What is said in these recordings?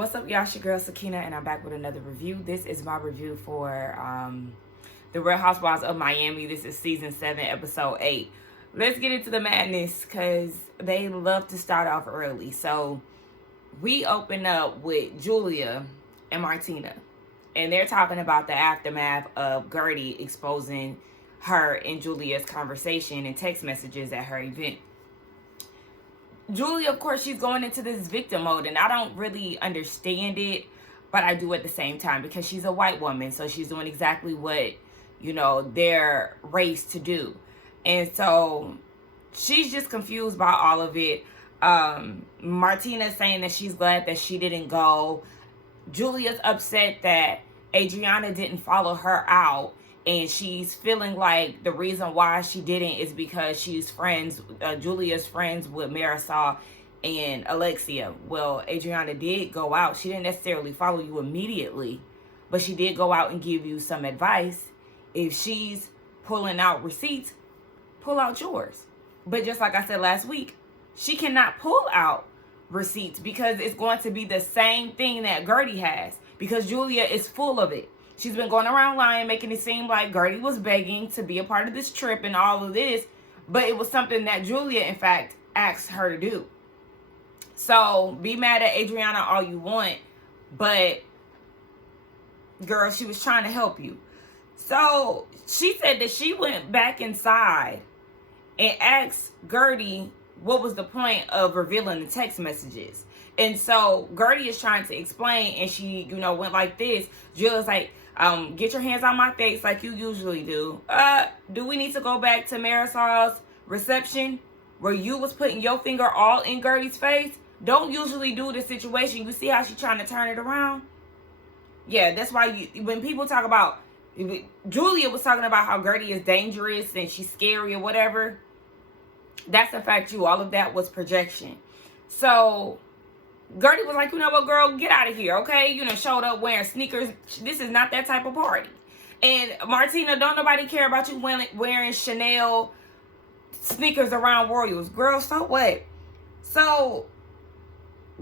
What's up, y'all? It's your girl Sakina, and I'm back with another review. This is my review for the Real Housewives of Miami. This is season 7, episode 8. Let's get into the madness because they love to start off early. So we open up with Julia and Martina, and they're talking about the aftermath of Gertie exposing her and Julia's conversation and text messages at her event. Julia, of course, she's going into this victim mode, and I don't really understand it, but I do at the same time because she's a white woman, so she's doing exactly what, they're raised to do. And so she's just confused by all of it. Martina's saying that she's glad that she didn't go. Julia's upset that Adriana didn't follow her out. And she's feeling like the reason why she didn't is because she's Julia's friends with Marisol and Alexia. Well, Adriana did go out. She didn't necessarily follow you immediately, but she did go out and give you some advice. If she's pulling out receipts, pull out yours. But just like I said last week, she cannot pull out receipts because it's going to be the same thing that Gertie has because Julia is full of it. She's been going around lying, making it seem like Gertie was begging to be a part of this trip and all of this. But it was something that Julia, in fact, asked her to do. So, be mad at Adriana all you want. But, girl, she was trying to help you. So, she said that she went back inside and asked Gertie what was the point of revealing the text messages. And so, Gertie is trying to explain, and she, went like this. Julia's like, get your hands on my face like you usually do. Do we need to go back to Marisol's reception where you was putting your finger all in Gertie's face? Don't usually do the situation. You see how she's trying to turn it around? Yeah, that's why when people talk about, Julia was talking about how Gertie is dangerous and she's scary or whatever. That's in fact you. All of that was projection. So Gertie was like, you know what, girl, get out of here, okay? Showed up wearing sneakers. This is not that type of party. And Martina, don't nobody care about you wearing Chanel sneakers around Royals. Girl, so what? So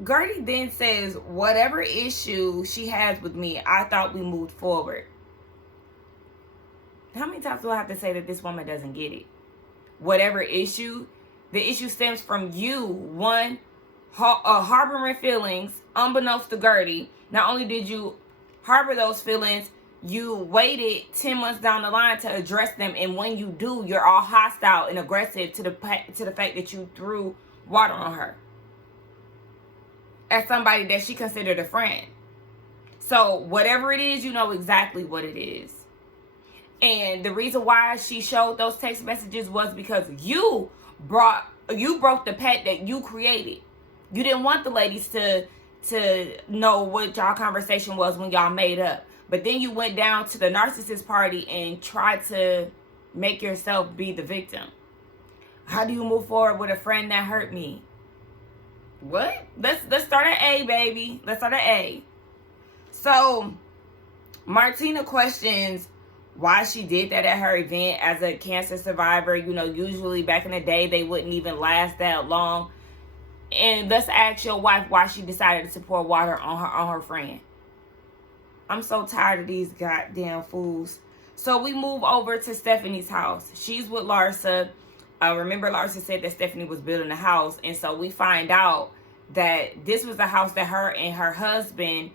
Gertie then says, whatever issue she has with me, I thought we moved forward. How many times do I have to say that this woman doesn't get it? Whatever issue, the issue stems from you, harboring feelings unbeknownst to Gertie. Not only did you harbor those feelings, you waited 10 months down the line to address them, and when you do, you're all hostile and aggressive to the fact that you threw water on her as somebody that she considered a friend. So whatever it is, you know exactly what it is. And the reason why she showed those text messages was because you broke the pact that you created. You didn't want the ladies to know what y'all conversation was when y'all made up. But then you went down to the narcissist party and tried to make yourself be the victim. How do you move forward with a friend that hurt me? What? Let's start at A, baby. Let's start at A. So, Martina questions why she did that at her event as a cancer survivor. Usually back in the day, they wouldn't even last that long. And let's ask your wife why she decided to pour water on her friend. I'm so tired of these goddamn fools. So we move over to Stephanie's house. She's with Larsa. Remember, Larsa said that Stephanie was building a house. And so we find out that this was a house that her and her husband,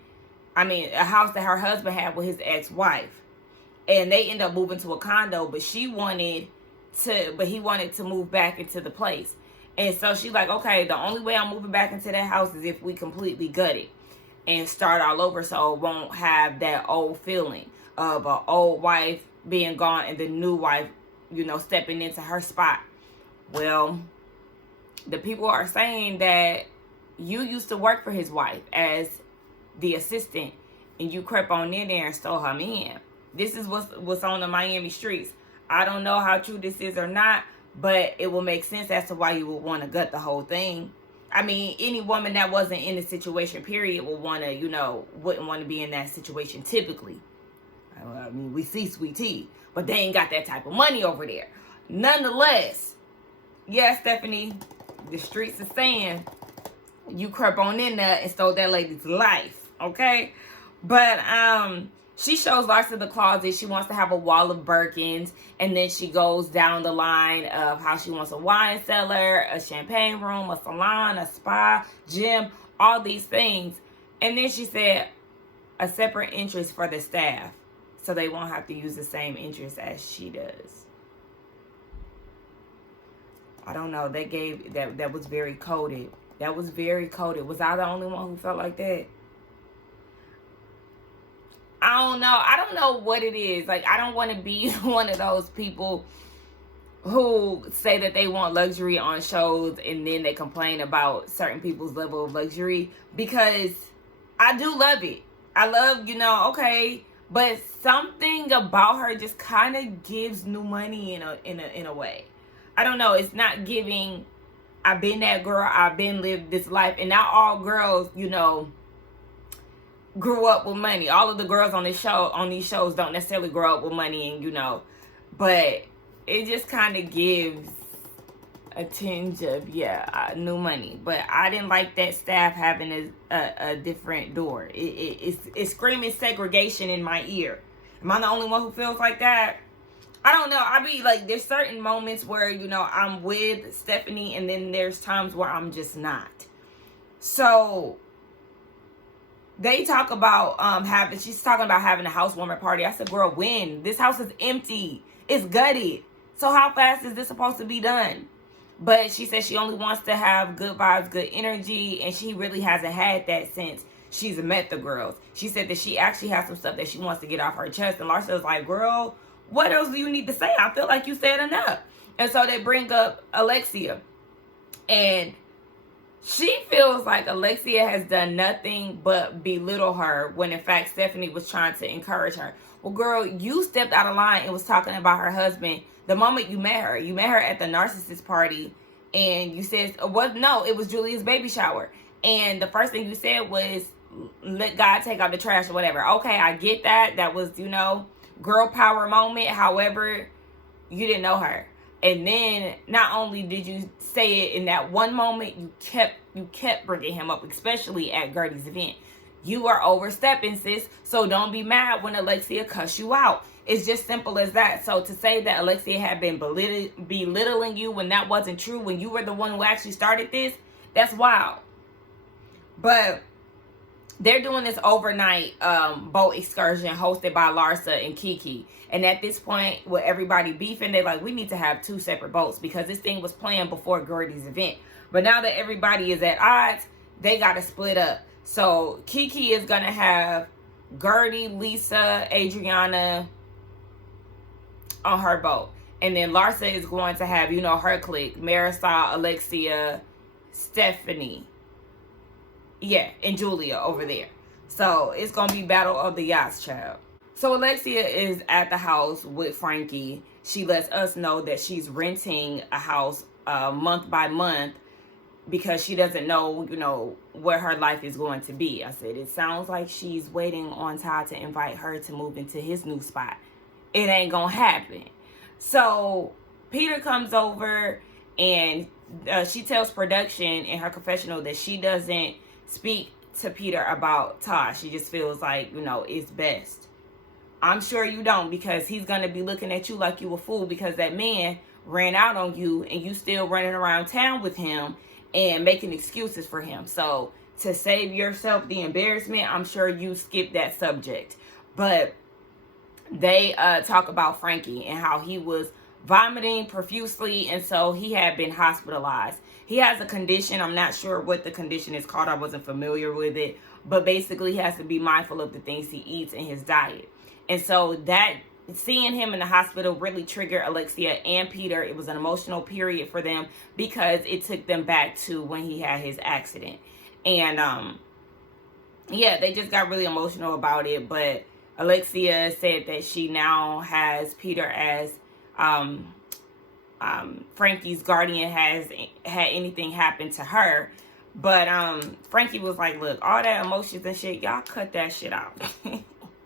a house that her husband had with his ex-wife. And they end up moving to a condo, but he wanted to move back into the place. And so she's like, okay, the only way I'm moving back into that house is if we completely gut it and start all over, so it won't have that old feeling of an old wife being gone and the new wife, stepping into her spot. Well, the people are saying that you used to work for his wife as the assistant and you crept on in there and stole her man. This is what's on the Miami streets. I don't know how true this is or not, but it will make sense as to why you would want to gut the whole thing. Any woman that wasn't in the situation, period, would want to, wouldn't want to be in that situation typically. We see sweet tea, but they ain't got that type of money over there. Nonetheless, yeah, Stephanie, the streets are saying You crept on in there and stole that lady's life, okay? But she shows Larsa the closet. She wants to have a wall of Birkins, and then she goes down the line of how she wants a wine cellar, a champagne room, a salon, a spa, gym, all these things. And then she said a separate interest for the staff, so they won't have to use the same interest as she does. I don't know. That was very coded. That was very coded. Was I the only one who felt like that? I don't know. I don't know what it is. Like, I don't want to be one of those people who say that they want luxury on shows and then they complain about certain people's level of luxury, because I do love it. I love, okay, but something about her just kind of gives new money in a way. I don't know. It's not giving, I've been that girl, I've been lived this life. And not all girls, grew up with money. All of the girls on these shows don't necessarily grow up with money, and but it just kind of gives a tinge of new money. But I didn't like that staff having a different door. It's screaming segregation in my ear. Am I the only one who feels like that? I don't know. I be like, there's certain moments where, I'm with Stephanie, and then there's times where I'm just not. So they talk about she's talking about having a housewarming party. I said, girl, when? This house is empty. It's gutted. So how fast is this supposed to be done? But she said she only wants to have good vibes, good energy, and she really hasn't had that since she's met the girls. She said that she actually has some stuff that she wants to get off her chest, and Larsa was like, girl, what else do you need to say? I feel like you said enough. And so they bring up Alexia. And she feels like Alexia has done nothing but belittle her, when in fact Stephanie was trying to encourage her. Well, girl, you stepped out of line and was talking about her husband the moment you met her. You met her at the narcissist party, and you said, no, it was Julia's baby shower. And the first thing you said was, let God take out the trash or whatever. Okay, I get that. That was, girl power moment. However, you didn't know her. And then not only did you say it in that one moment, you kept bringing him up, especially at Gertie's event. You are overstepping, sis. So don't be mad when Alexia cuss you out. It's just simple as that. So to say that Alexia had been belittling you when that wasn't true, when you were the one who actually started this, that's wild. But they're doing this overnight boat excursion hosted by Larsa and Kiki. And at this point, with everybody beefing, they're like, we need to have 2 separate boats, because this thing was planned before Gertie's event. But now that everybody is at odds, they got to split up. So Kiki is going to have Gertie, Lisa, Adriana on her boat. And then Larsa is going to have, her clique, Marisol, Alexia, Stephanie. Yeah, and Julia over there. So it's going to be Battle of the Yachts, child. So Alexia is at the house with Frankie. She lets us know that she's renting a house month by month, because she doesn't know, where her life is going to be. I said, it sounds like she's waiting on Todd to invite her to move into his new spot. It ain't going to happen. So Peter comes over, and she tells production in her confessional that she doesn't speak to Peter about Todd. She just feels like, it's best. I'm sure you don't, because he's going to be looking at you like you a fool, because that man ran out on you and you still running around town with him and making excuses for him. So to save yourself the embarrassment, I'm sure you skip that subject. But they talk about Frankie and how he was vomiting profusely, and so he had been hospitalized. He has a condition. I'm not sure what the condition is called. I wasn't familiar with it. But basically, he has to be mindful of the things he eats in his diet. And so that, seeing him in the hospital really triggered Alexia and Peter. It was an emotional period for them, because it took them back to when he had his accident. And, they just got really emotional about it. But Alexia said that she now has Peter as Frankie's guardian, has had anything happen to her. But Frankie was like, look, all that emotions and shit, y'all cut that shit out.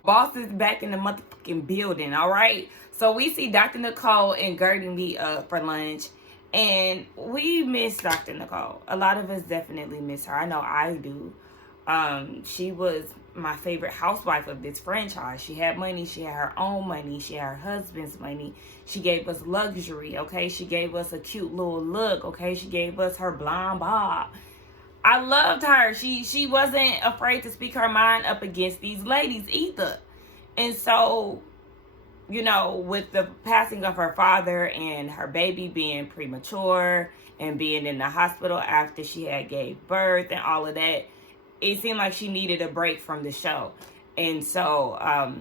Boss is back in the motherfucking building, all right? So we see Dr. Nicole and Gertie meet up for lunch. And we miss Dr. Nicole. A lot of us definitely miss her. I know I do. She was my favorite housewife of this franchise. She had money. She had her own money. She had her husband's money. She gave us luxury, okay? She gave us a cute little look, okay? She gave us her blonde bob. I loved her. She wasn't afraid to speak her mind up against these ladies either. And so, you know, with the passing of her father and her baby being premature and being in the hospital after she had gave birth and all of that, it seemed like she needed a break from the show. And so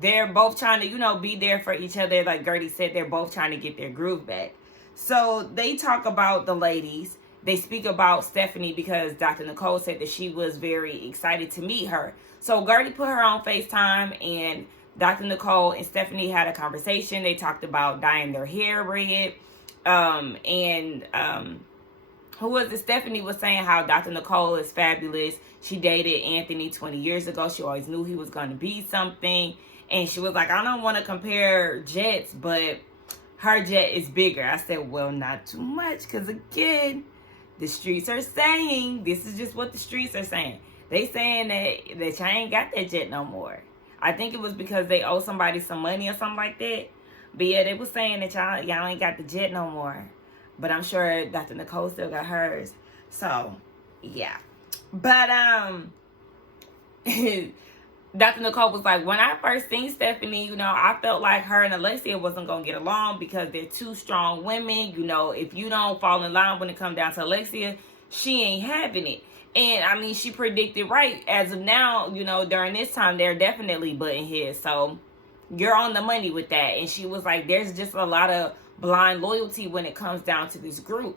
they're both trying to, you know, be there for each other. Like Gertie said, they're both trying to get their groove back. So they talk about the ladies. They speak about Stephanie because Dr. Nicole said that she was very excited to meet her. So Gertie put her on FaceTime, and Dr. Nicole and Stephanie had a conversation. They talked about dyeing their hair red. Who was it? Stephanie was saying how Dr. Nicole is fabulous. She dated Anthony 20 years ago. She always knew he was going to be something. And she was like, I don't want to compare jets, but her jet is bigger. I said, well, not too much. Because again, the streets are saying, this is just what the streets are saying. They saying that y'all ain't got that jet no more. I think it was because they owe somebody some money or something like that. But yeah, they were saying that y'all ain't got the jet no more. But I'm sure Dr. Nicole still got hers. So, yeah. But, Dr. Nicole was like, when I first seen Stephanie, you know, I felt like her and Alexia wasn't going to get along because they're two strong women. You know, if you don't fall in line when it comes down to Alexia, she ain't having it. And, I mean, she predicted right. As of now, you know, during this time, they're definitely butting heads. So, you're on the money with that. And she was like, there's just a lot of blind loyalty when it comes down to this group.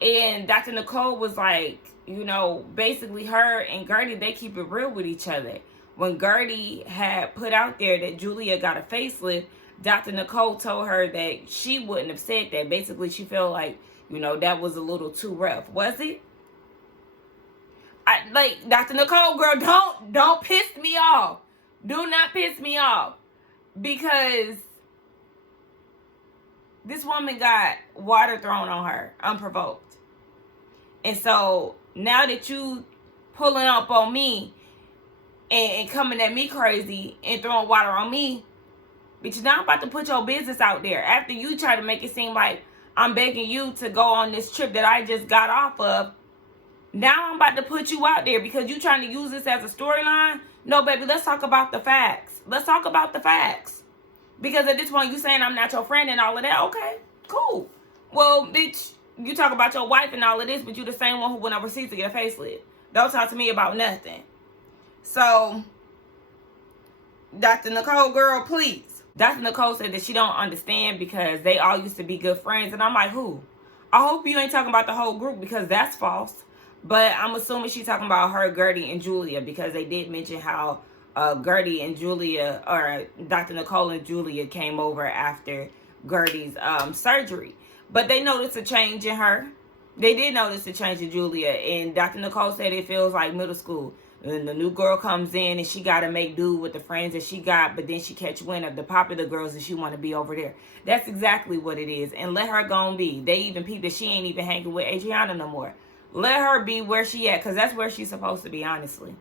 And Dr. Nicole was like, you know, basically her and Gertie, they keep it real with each other. When Gertie had put out there that Julia got a facelift, Dr. Nicole told her that she wouldn't have said that. Basically, she felt like, you know, that was a little too rough. Was it? Like, Dr. Nicole, girl, don't piss me off. Do not piss me off. Because this woman got water thrown on her, unprovoked. And so, now that you pulling up on me and coming at me crazy and throwing water on me, bitch, now I'm about to put your business out there. After you try to make it seem like I'm begging you to go on this trip that I just got off of, now I'm about to put you out there because you trying to use this as a storyline. No, baby, let's talk about the facts. Let's talk about the facts. Because at this point, you saying I'm not your friend and all of that. Okay, cool. Well, bitch, you talk about your wife and all of this, but you the same one who went overseas to get a facelift. Don't talk to me about nothing. So, Dr. Nicole, girl, please. Dr. Nicole said that she don't understand because they all used to be good friends. And I'm like, who? I hope you ain't talking about the whole group because that's false. But I'm assuming she's talking about her, Gertie, and Julia because they did mention how Gertie and Julia, or Dr. Nicole and Julia came over after Gertie's surgery. But they noticed a change in her. They did notice a change in Julia. And Dr. Nicole said it feels like middle school. And the new girl comes in and she got to make do with the friends that she got. But then she catch wind of the popular girls and she want to be over there. That's exactly what it is. And let her go and be. They even peep that she ain't even hanging with Adriana no more. Let her be where she at. Because that's where she's supposed to be, honestly.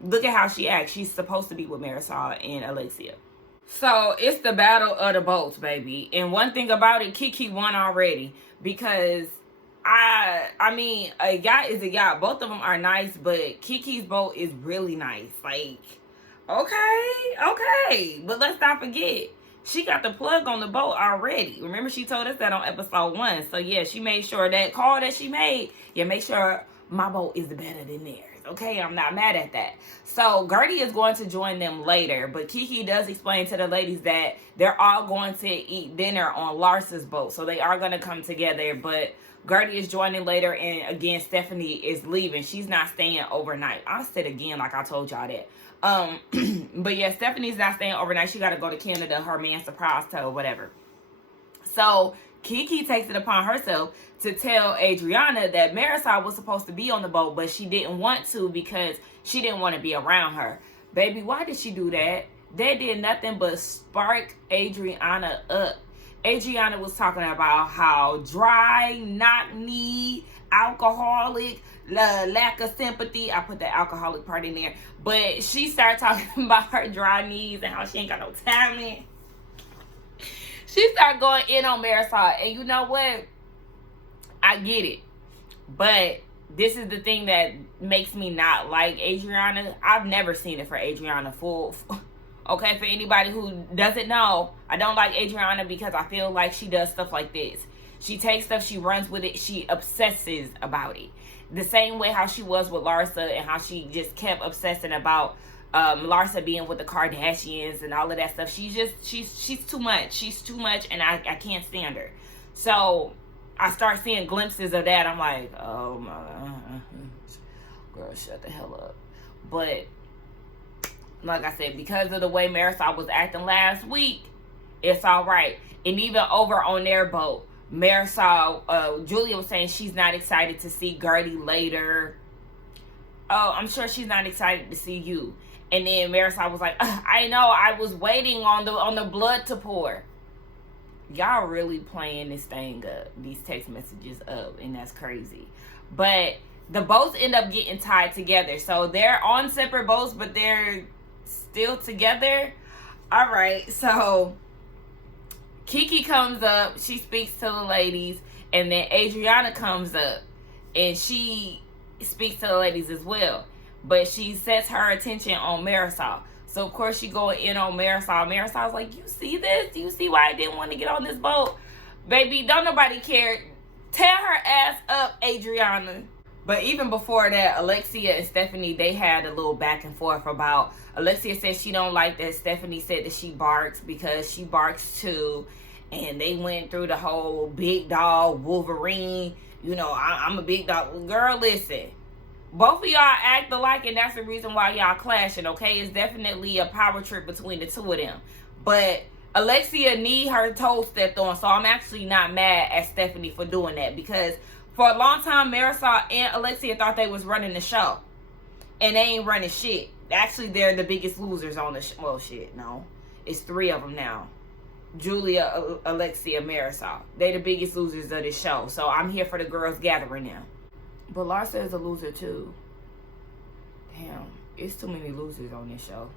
Look at how she acts. She's supposed to be with Marisol and Alexia. So, it's the battle of the boats, baby. And one thing about it, Kiki won already. Because, I mean, a yacht is a yacht. Both of them are nice, but Kiki's boat is really nice. Like, okay. But let's not forget, she got the plug on the boat already. Remember, she told us that on episode 1. So, yeah, she made sure that call that she made, yeah, make sure my boat is better than theirs. Okay, I'm not mad at that. So, Gertie is going to join them later. But Kiki does explain to the ladies that they're all going to eat dinner on Larsa's boat. So, they are going to come together. But Gertie is joining later. And, again, Stephanie is leaving. She's not staying overnight. I'll say it again like I told y'all that. But, yeah, Stephanie's not staying overnight. She got to go to Canada. Her man surprised her or whatever. So, Kiki takes it upon herself to tell Adriana that Marisol was supposed to be on the boat, but she didn't want to because she didn't want to be around her. Baby, why did she do that? That did nothing but spark Adriana up. Adriana was talking about how dry, knock-kneed, alcoholic, lack of sympathy. I put the alcoholic part in there. But she started talking about her dry knees and how she ain't got no talent. She started going in on Marisol. And you know what? I get it. But this is the thing that makes me not like Adriana. I've never seen it for Adriana full. Okay, for anybody who doesn't know, I don't like Adriana because I feel like she does stuff like this. She takes stuff, she runs with it, she obsesses about it. The same way how she was with Larsa and how she just kept obsessing about Larsa being with the Kardashians and all of that stuff. She's too much. She's too much, and I can't stand her. So I start seeing glimpses of that. I'm like, oh my, girl, shut the hell up. But like I said, because of the way Marisol was acting last week, it's all right. And even over on their boat, Marisol, Julia was saying she's not excited to see Gertie later. Oh, I'm sure she's not excited to see you. And then Marisol was like, I know, I was waiting on the blood to pour. Y'all really playing this thing up, these text messages up, and that's crazy. But the boats end up getting tied together. So they're on separate boats, but they're still together. All right, so Kiki comes up, she speaks to the ladies, and then Adriana comes up and she speaks to the ladies as well, but she sets her attention on Marisol. So of course she going in on Marisol. Marisol's like, you see this? Do you see why I didn't want to get on this boat? Baby, don't nobody care. Tear her ass up, Adriana. But even before that, Alexia and Stephanie, they had a little back and forth about, Alexia said she don't like that Stephanie said that she barks because she barks too. And they went through the whole big dog, Wolverine. You know, I'm a big dog. Girl, listen. Both of y'all act alike, and that's the reason why y'all clashing, okay? It's definitely a power trip between the two of them. But Alexia need her toes stepped on, so I'm actually not mad at Stephanie for doing that, because for a long time, Marisol and Alexia thought they was running the show. And they ain't running shit. Actually, they're the biggest losers on the show. Well, shit, no. It's 3 of them now. Julia, Alexia, Marisol. They the biggest losers of this show. So I'm here for the girls gathering now. But Larsa is a loser too. Damn, it's too many losers on this show.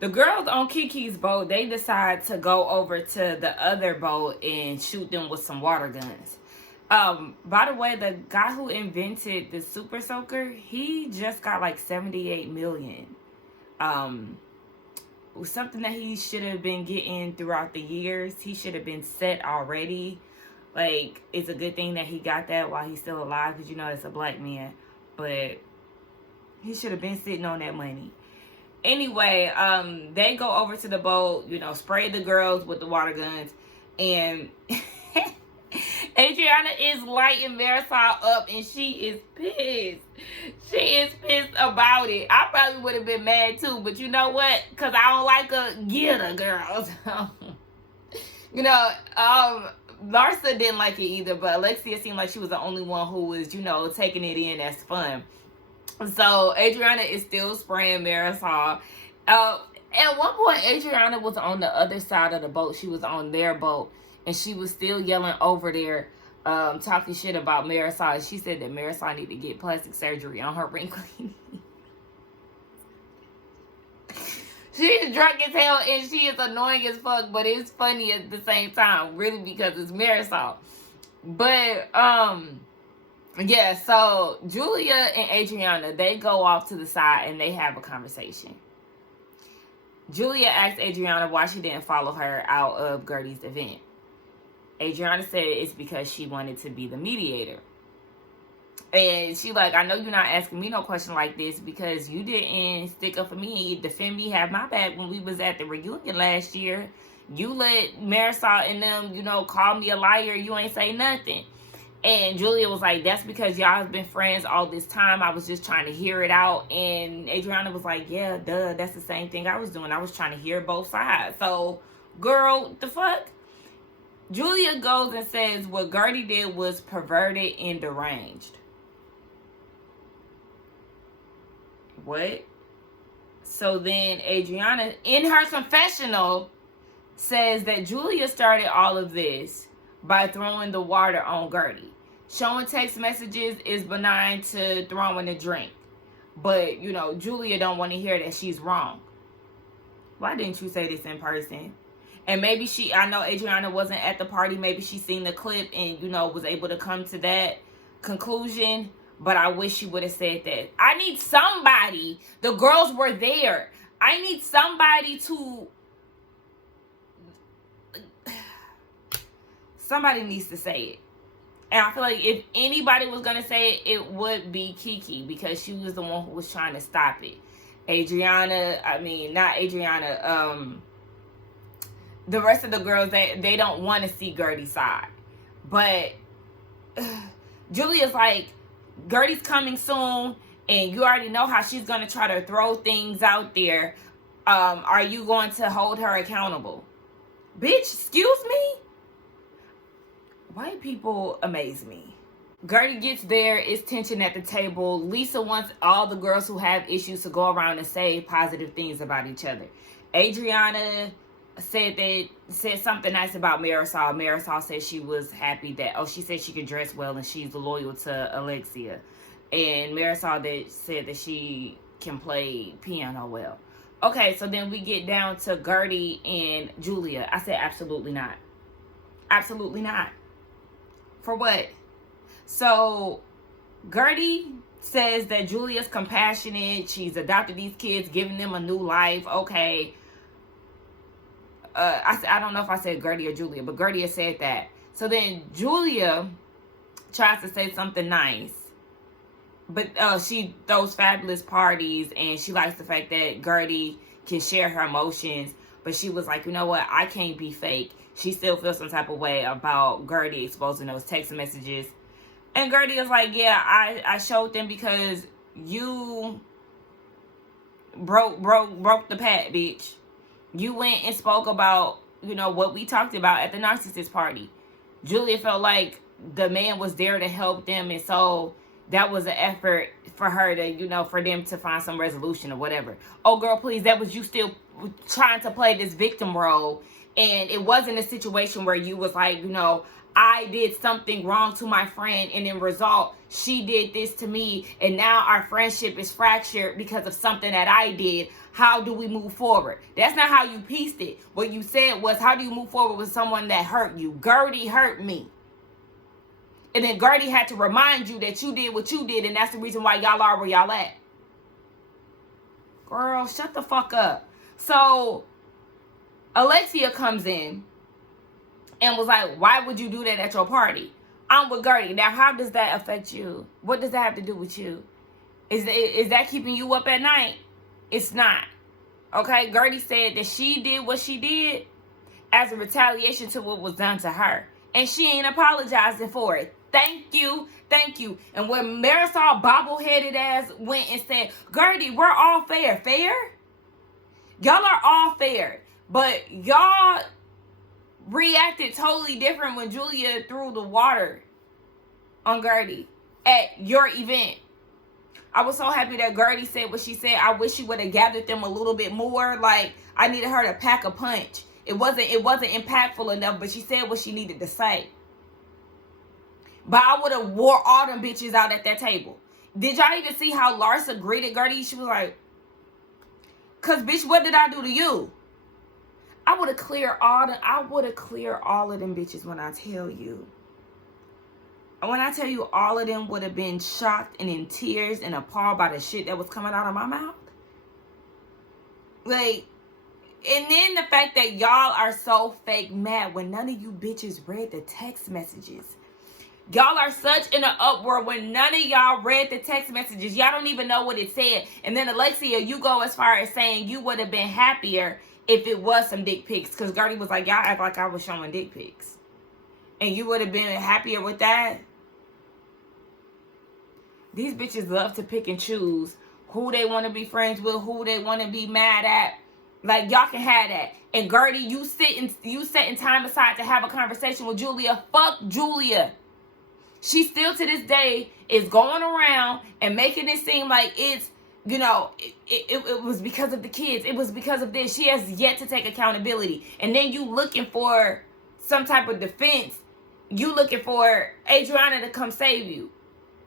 The girls on Kiki's boat, they decide to go over to the other boat and shoot them with some water guns. By the way, the guy who invented the Super Soaker, he just got like 78 million. Something that he should have been getting throughout the years. He should have been set already. Like, it's a good thing that he got that while he's still alive, because you know it's a black man. But he should have been sitting on that money. Anyway, they go over to the boat, you know, spray the girls with the water guns, and Adriana is lighting Marisol up, and she is pissed. She is pissed about it. I probably would have been mad too, but you know what? Because I don't like a getter, girls. You know, Larsa didn't like it either, but Alexia seemed like she was the only one who was, you know, taking it in as fun. So Adriana is still spraying Marisol. At one point, Adriana was on the other side of the boat. She was on their boat, and she was still yelling over there, talking shit about Marisol. She said that Marisol need to get plastic surgery on her wrinkly. She is drunk as hell, and she is annoying as fuck, but it's funny at the same time, really, because it's Marisol. But, yeah, so Julia and Adriana, they go off to the side, and they have a conversation. Julia asked Adriana why she didn't follow her out of Gertie's event. Adriana said it's because she wanted to be the mediator. And she like, I know you're not asking me no question like this because you didn't stick up for me, defend me, have my back when we was at the reunion last year. You let Marisol and them, you know, call me a liar. You ain't say nothing. And Julia was like, that's because y'all have been friends all this time. I was just trying to hear it out. And Adriana was like, yeah, duh, that's the same thing I was doing. I was trying to hear both sides. So, girl, the fuck? Julia goes and says what Gertie did was perverted and deranged. What? So then Adriana, in her confessional, says that Julia started all of this by throwing the water on Gertie. Showing text messages is benign to throwing a drink. But, you know, Julia don't want to hear that she's wrong. Why didn't you say this in person? And maybe I know Adriana wasn't at the party. Maybe she seen the clip and, you know, was able to come to that conclusion. But I wish she would have said that. I need somebody. The girls were there. I need somebody to... Somebody needs to say it. And I feel like if anybody was going to say it, it would be Kiki, because she was the one who was trying to stop it. The rest of the girls, they don't want to see Gertie's side. But Julia's like, Gertie's coming soon, and you already know how she's going to try to throw things out there. Are you going to hold her accountable? Bitch, excuse me? White people amaze me. Gertie gets there. It's tension at the table. Lisa wants all the girls who have issues to go around and say positive things about each other. Adriana said something nice about Marisol. Marisol said she was happy that, she said she could dress well and she's loyal to Alexia. And Marisol said that she can play piano well. Okay, so then we get down to Gertie and Julia. I said absolutely not. Absolutely not. For what? So Gertie says that Julia's compassionate. She's adopted these kids, giving them a new life. Okay. I don't know if I said Gertie or Julia, but Gertie has said that. So then Julia tries to say something nice. But she throws fabulous parties, and she likes the fact that Gertie can share her emotions. But she was like, you know what? I can't be fake. She still feels some type of way about Gertie exposing those text messages. And Gertie is like, yeah, I showed them because you broke the pad, bitch. You went and spoke about, you know, what we talked about at the narcissist party. Julia felt like the man was there to help them, and so that was an effort for her to, you know, for them to find some resolution or whatever. Oh, girl, please, that was you still trying to play this victim role. And it wasn't a situation where you was like, you know, I did something wrong to my friend, and in result, she did this to me, and now our friendship is fractured because of something that I did. How do we move forward? That's not how you pieced it. What you said was, how do you move forward with someone that hurt you? Gertie hurt me. And then Gertie had to remind you that you did what you did, and that's the reason why y'all are where y'all at. Girl, shut the fuck up. So Alexia comes in and was like, why would you do that at your party? I'm with Gertie. Now, how does that affect you? What does that have to do with you? Is that keeping you up at night? It's not. Okay? Gertie said that she did what she did as a retaliation to what was done to her. And she ain't apologizing for it. Thank you. Thank you. And when Marisol bobbleheaded ass went and said, Gertie, we're all fair. Fair? Y'all are all fair. But y'all reacted totally different when Julia threw the water on Gertie at your event. I was so happy that Gertie said what she said. I wish she would have gathered them a little bit more. Like, I needed her to pack a punch. It wasn't impactful enough, but she said what she needed to say. But I would have wore all them bitches out at that table. Did y'all even see how Larsa greeted Gertie? She was like, cause bitch, what did I do to you? I would have cleared all of them bitches when I tell you. When I tell you all of them would have been shocked and in tears and appalled by the shit that was coming out of my mouth. Like, and then the fact that y'all are so fake mad when none of you bitches read the text messages. Y'all are such in an uproar when none of y'all read the text messages. Y'all don't even know what it said. And then Alexia, you go as far as saying you would have been happier if it was some dick pics. Because Gertie was like, y'all act like I was showing dick pics. And you would have been happier with that? These bitches love to pick and choose who they want to be friends with, who they want to be mad at. Like, y'all can have that. And Gertie, you setting time aside to have a conversation with Julia. Fuck Julia. She still to this day is going around and making it seem like it's you know, it was because of the kids. It was because of this. She has yet to take accountability. And then you looking for some type of defense. You looking for Adriana to come save you.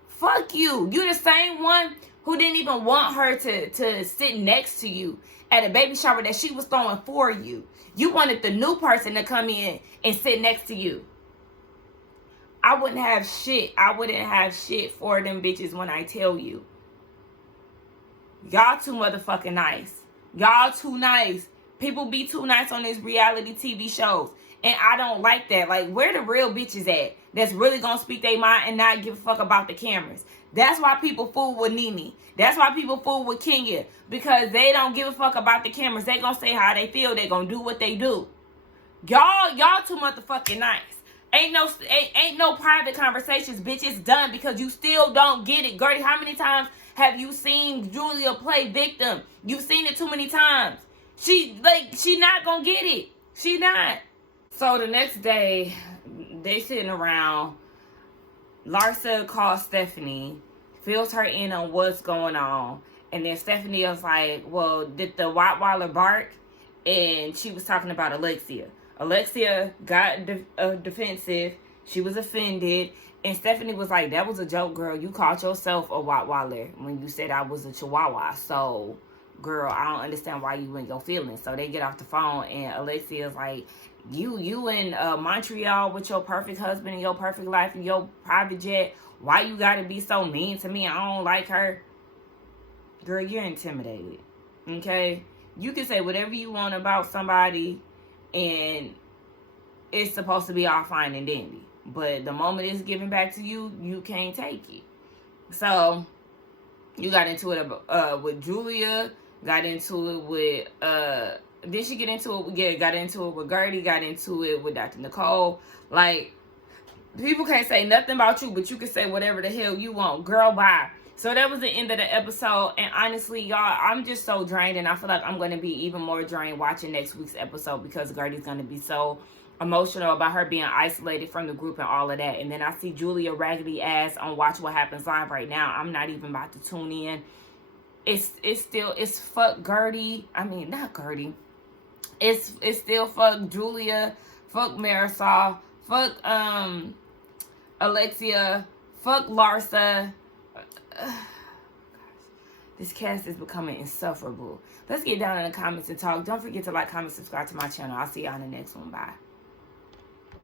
Fuck you. You the same one who didn't even want her to sit next to you at a baby shower that she was throwing for you. You wanted the new person to come in and sit next to you. I wouldn't have shit. I wouldn't have shit for them bitches when I tell you. Y'all too motherfucking nice. Y'all too nice. People be too nice on these reality TV shows. And I don't like that. Like, where the real bitches at? That's really gonna speak their mind and not give a fuck about the cameras. That's why people fool with Nene. That's why people fool with Kenya. Because they don't give a fuck about the cameras. They gonna say how they feel. They gonna do what they do. Y'all too motherfucking nice. Ain't no private conversations, bitch. It's done because you still don't get it. Gertie, how many times have you seen Julia play victim? You've seen it too many times. She not gonna get it. She not. So the next day, they sitting around. Larsa calls Stephanie, fills her in on what's going on. And then Stephanie was like, well, did the Rottweiler bark? And she was talking about Alexia. Alexia got defensive. She was offended. And Stephanie was like, that was a joke, girl. You called yourself a Rottweiler when you said I was a Chihuahua. So, girl, I don't understand why you in your feelings. So they get off the phone and Alexia's like, you in Montreal with your perfect husband and your perfect life and your private jet. Why you gotta be so mean to me? I don't like her. Girl, you're intimidated. Okay? You can say whatever you want about somebody and it's supposed to be all fine and dandy. But the moment it's given back to you, you can't take it. So, you got into it with Julia, got into it with, did she get into it? Yeah, got into it with Gertie, got into it with Dr. Nicole. Like, people can't say nothing about you, but you can say whatever the hell you want. Girl, bye. So that was the end of the episode. And honestly, y'all, I'm just so drained. And I feel like I'm going to be even more drained watching next week's episode because Gertie's going to be so emotional about her being isolated from the group and all of that. And then I see Julia raggedy ass on Watch What Happens Live right now. I'm not even about to tune in. It's fuck Gertie. I mean, not Gertie. It's still fuck Julia, fuck Marisol, fuck Alexia, fuck Larsa. This cast is becoming insufferable. Let's get down in the comments and talk. Don't forget to like, comment, subscribe to my channel. I'll see y'all in the next one. Bye.